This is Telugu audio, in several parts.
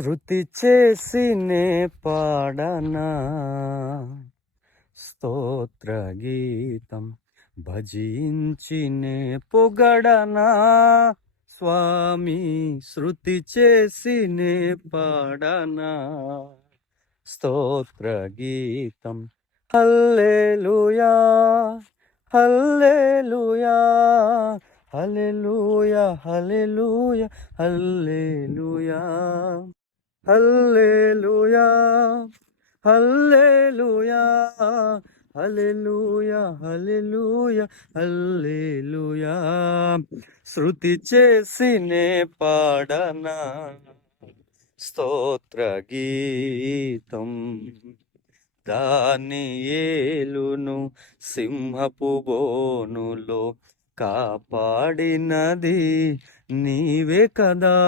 శృతి చేసినే పాడనా. స్తోత్ర గీతం భజించినే పొగడనా. స్వామి శృతి చేసినే పాడనా. స్తోత్ర గీతం హల్లెలూయా హల్లెలూయా హల్లెలూయా హల్లెలూయా హల్లెలూయా. హల్లెలూయా హల్లెలూయా హల్లెలూయా హల్లెలూయా హల్లెలూయా. శృతి చేసినే పాడనా స్తోత్ర గీతం. దానియేలును సింహపు బోనులో కాపాడినది నీవే కదా.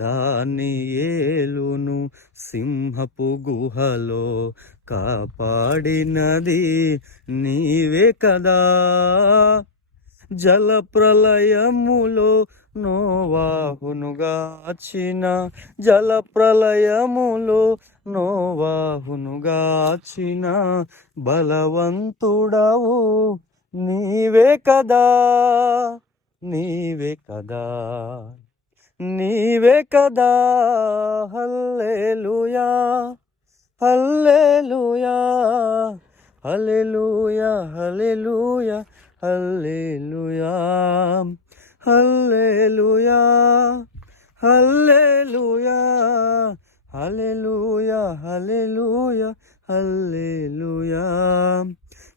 దానియేలును సింహపు గుహలో కాపాడినది నీవే కదా. జల ప్రళయములో నోవాహునుగాచిన జల ప్రళయములో నోవాహునుగాచిన బలవంతుడవు నీవే కదా నీవే కదా. నీవే కదా. హల్లెలూయా. హల్లెలూయా. హల్లెలూయా హల్లెలూయా హల్లెలూయా. హల్లెలూయా హల్లెలూయా. హల్లెలూయా హల్లెలూయా హల్లెలూయా.